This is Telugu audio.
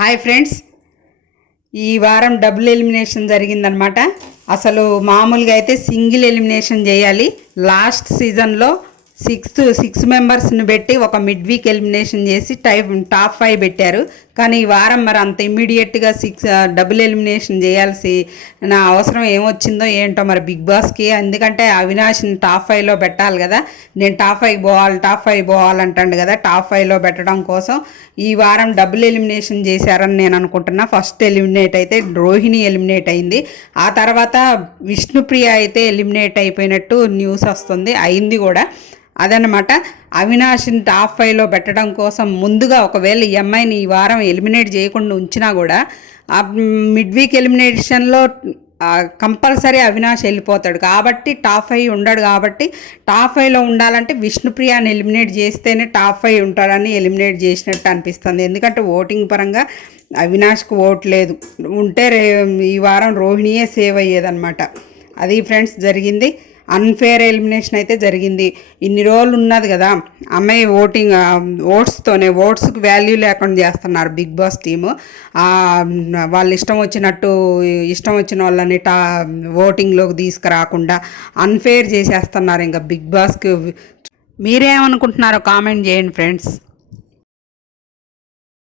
హాయ్ ఫ్రెండ్స్, ఈ వారం డబుల్ ఎలిమినేషన్ జరిగిందనమాట. అసలు మామూలుగా అయితే సింగిల్ ఎలిమినేషన్ చేయాలి. లాస్ట్ సీజన్లో సిక్స్ మెంబర్స్ని పెట్టి ఒక మిడ్ వీక్ ఎలిమినేషన్ చేసి టాప్ 5 పెట్టారు. కానీ ఈ వారం మరి అంత ఇమ్మీడియట్గా డబుల్ ఎలిమినేషన్ చేయాల్సి నా అవసరం ఏమొచ్చిందో ఏంటో మరి బిగ్ బాస్కి. ఎందుకంటే అవినాష్ని టాప్ 5లో పెట్టాలి కదా. నేను టాప్ 5 పోవాలంటాడు కదా. టాప్ 5లో పెట్టడం కోసం ఈ వారం డబుల్ ఎలిమినేషన్ చేశారని నేను అనుకుంటున్నా. ఫస్ట్ ఎలిమినేట్ అయితే రోహిణి ఎలిమినేట్ అయింది. ఆ తర్వాత విష్ణుప్రియ అయితే ఎలిమినేట్ అయిపోయినట్టు న్యూస్ వస్తుంది, అయింది కూడా. అదనమాట. అవినాష్ని టాప్ 5లో పెట్టడం కోసం ముందుగా ఒకవేళ ఈ అమ్మాయిని ఈ వారం ఎలిమినేట్ చేయకుండా ఉంచినా కూడా ఆ మిడ్ వీక్ ఎలిమినేషన్లో కంపల్సరీ అవినాష్ వెళ్ళిపోతాడు కాబట్టి టాప్ 5 ఉండడు. కాబట్టి టాప్ 5లో ఉండాలంటే విష్ణుప్రియాని ఎలిమినేట్ చేస్తేనే టాప్ 5 ఉంటాడని ఎలిమినేట్ చేసినట్టు అనిపిస్తుంది. ఎందుకంటే ఓటింగ్ పరంగా అవినాష్కి ఓట్ లేదు. ఉంటే ఈ వారం రోహిణియే సేవ్ అయ్యేదన్నమాట. అది ఫ్రెండ్స్ జరిగింది. అన్ఫేర్ ఎలిమినేషన్ అయితే జరిగింది. ఇన్ని రోజులు ఉన్నది కదా అమ్మాయి ఓట్స్కి వాల్యూ లేకుండా చేస్తున్నారు బిగ్ బాస్ టీము. వాళ్ళు ఇష్టం వచ్చిన వాళ్ళని ఓటింగ్లోకి తీసుకురాకుండా అన్ఫేర్ చేసేస్తున్నారు ఇంకా బిగ్ బాస్కి. మీరేమనుకుంటున్నారో కామెంట్ చేయండి ఫ్రెండ్స్.